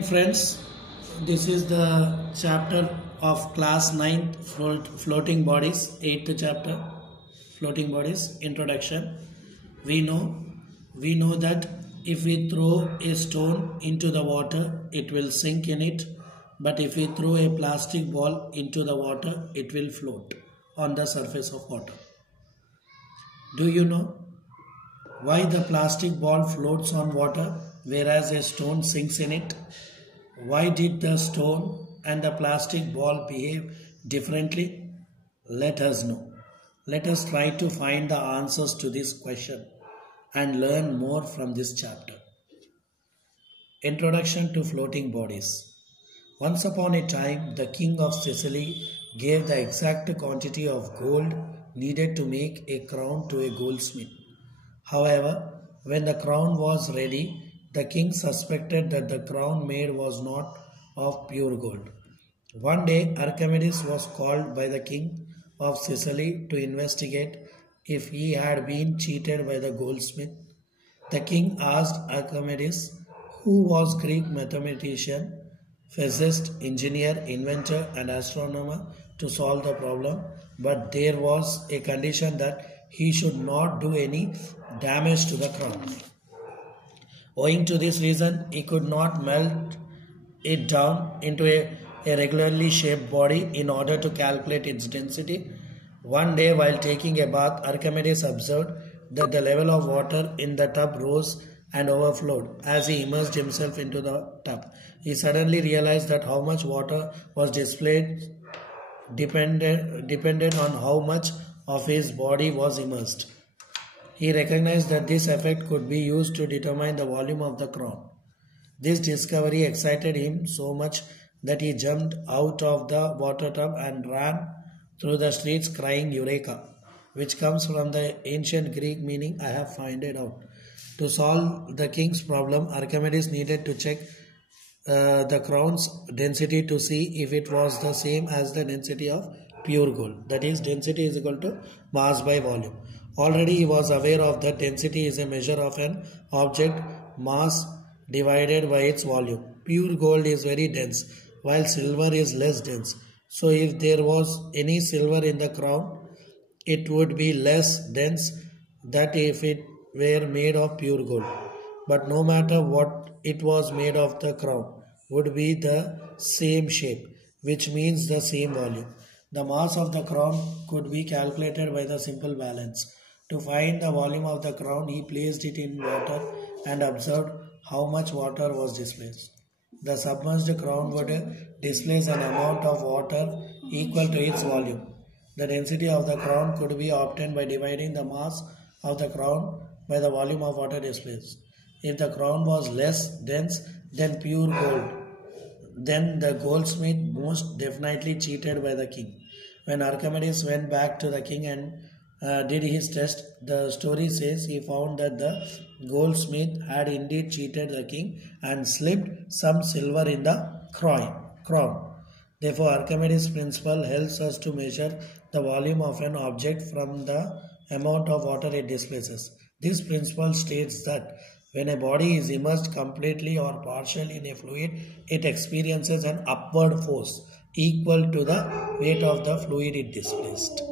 Friends, this is the chapter of class 9 floating bodies, 8th chapter floating bodies introduction. We know that if we throw a stone into the water, it will sink in it, but if we throw a plastic ball into the water, it will float on the surface of water. Do you know why the plastic ball floats on water whereas a stone sinks in it? Why did the stone and the plastic ball behave differently? Let us know. Let us try to find the answers to this question and learn more from this chapter. Introduction to floating bodies. Once upon a time, the king of Sicily gave the exact quantity of gold needed to make a crown to a goldsmith. However, when the crown was ready, the king suspected that the crown made was not of pure gold. One day, Archimedes was called by the king of Sicily to investigate if he had been cheated by the goldsmith. The king asked Archimedes, who was Greek mathematician, physicist, engineer, inventor, and astronomer, to solve the problem, but there was a condition that he should not do any damage to the crown. Owing to this reason, he could not melt it down into a regularly shaped body in order to calculate its density. One day, while taking a bath, Archimedes observed that the level of water in the tub rose and overflowed as he immersed himself into the tub. He suddenly realized that how much water was displayed depended on how much of his body was immersed. He recognized that this effect could be used to determine the volume of the crown. This discovery excited him so much that he jumped out of the water tub and ran through the streets crying Eureka, which comes from the ancient Greek meaning I have found it out. To solve the king's problem, Archimedes needed to check the crown's density to see if it was the same as the density of pure gold. That is, density is equal to mass by volume. Already he was aware of that density is a measure of an object mass divided by its volume. Pure gold is very dense, while silver is less dense. So if there was any silver in the crown, it would be less dense than if it were made of pure gold. But no matter what it was made of, the crown would be the same shape, which means the same volume. The mass of the crown could be calculated by the simple balance. To find the volume of the crown, he placed it in water and observed how much water was displaced. The submerged crown would displace an amount of water equal to its volume. The density of the crown could be obtained by dividing the mass of the crown by the volume of water displaced. If the crown was less dense than pure gold, then the goldsmith most definitely cheated by the king. When Archimedes went back to the king and did his test, the story says he found that the goldsmith had indeed cheated the king and slipped some silver in the crown. Therefore, Archimedes' principle helps us to measure the volume of an object from the amount of water it displaces. This principle states that when a body is immersed completely or partially in a fluid, it experiences an upward force equal to the weight of the fluid it displaced.